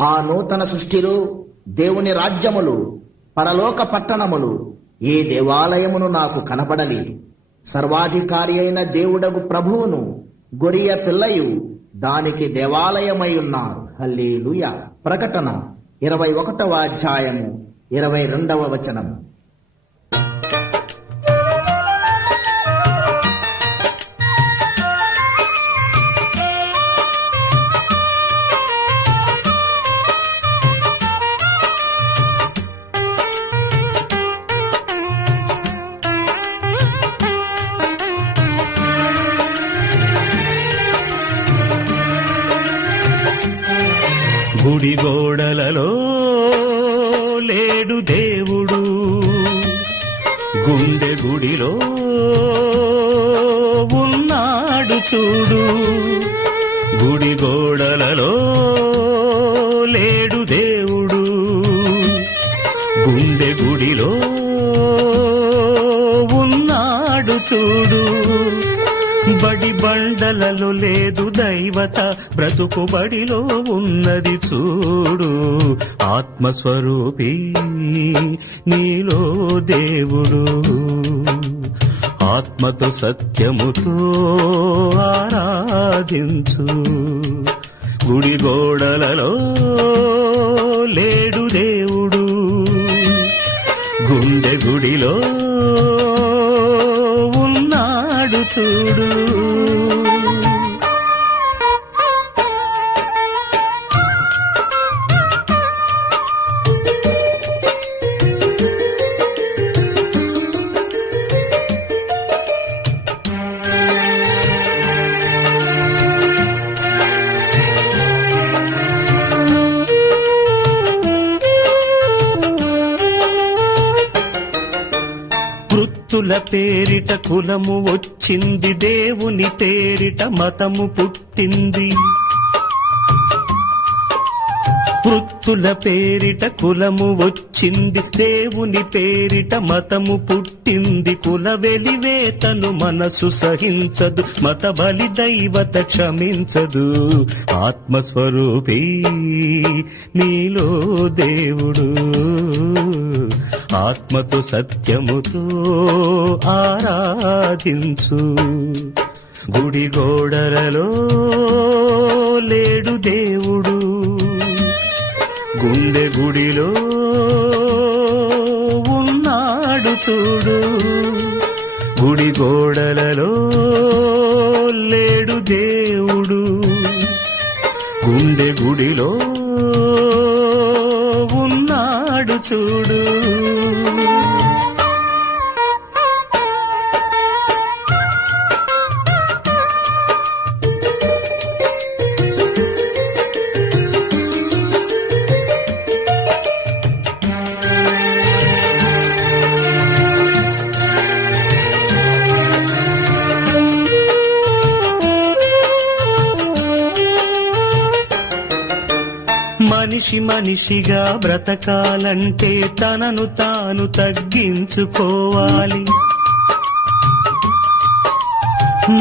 ఆ నూతన సృష్టిలో దేవుని రాజ్యములు, పరలోక పట్టణములు, ఏ దేవాలయమును నాకు కనపడలేదు. సర్వాధికారి అయిన దేవుడగు ప్రభువును, గొరియ పిల్లయు దానికి దేవాలయమై ఉన్నారు. హల్లెలూయా. ప్రకటన 21వ అధ్యాయము 22వ వచనం. గుడి గోడలలో లేడు దేవుడు, గుండె గుడిలో ఉన్నాడు చూడు. గుడి గోడలలో లేడు దేవుడు, గుండె గుడిలో ఉన్నాడు చూడు. బడి బండలలో లేదు దైవత, బ్రతుకు బడిలో ఉన్నది చూడు. ఆత్మస్వరూపి నీలో దేవుడు, ఆత్మతో సత్యముతో ఆరాధించు. గుడి గోడలలో లేడు దేవుడు, గుండె గుడిలో ఉన్నాడు చూడు. వృత్తుల పేరిట కులము వచ్చింది, దేవుని పేరిట మతము పుట్టింది. వృత్తుల పేరిట కులము వచ్చింది, దేవుని పేరిట మతము పుట్టింది. కుల వెలివేతను మనసు సహించదు, మత బలి దైవత క్షమించదు. ఆత్మస్వరూపి నీలో దేవుడు, ఆత్మతో సత్యముతో ఆరాధించు. గుడి గోడలలో లేడు దేవుడు, గుండె గుడిలో ఉన్నాడు చూడు. గుడి గోడలలో లేడు దేవుడు, గుండె గుడిలో ఉన్నాడు చూడు. మనిషి మనిషిగా బ్రతకాలంటే తనను తాను తగ్గించుకోవాలి.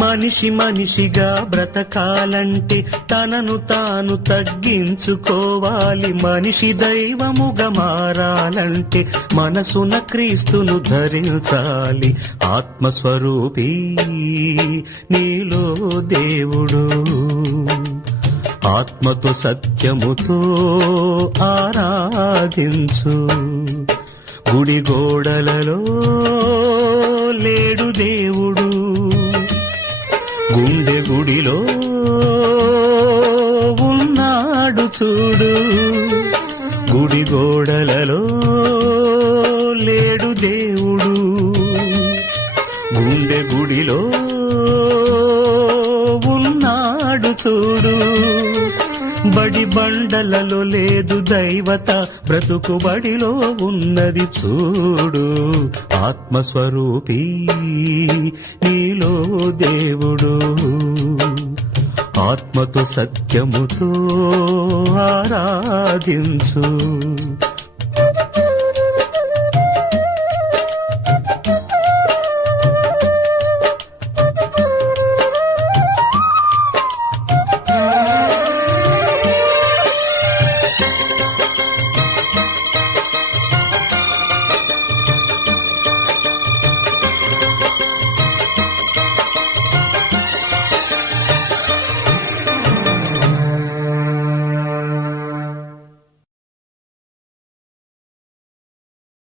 మనిషి మనిషిగా బ్రతకాలంటే తనను తాను తగ్గించుకోవాలి. మనిషి దైవముగా మారాలంటే మనసున క్రీస్తును ధరించాలి. ఆత్మస్వరూపి నీలో దేవుడు, ఆత్మతో సత్యముతో ఆరాధించు. గుడి గోడలలో లేడు దేవుడు, గుండె గుడిలో ఉన్నాడు చూడు. గుడి గోడలలో లేడు దేవుడు, గుండె గుడిలో ఉన్నాడు చూడు. బడి బండలలో లేదు దైవత, బ్రతుకు బడిలో ఉన్నది చూడు. ఆత్మస్వరూపి నీలో దేవుడు, ఆత్మతో సత్యముతో ఆరాధించు.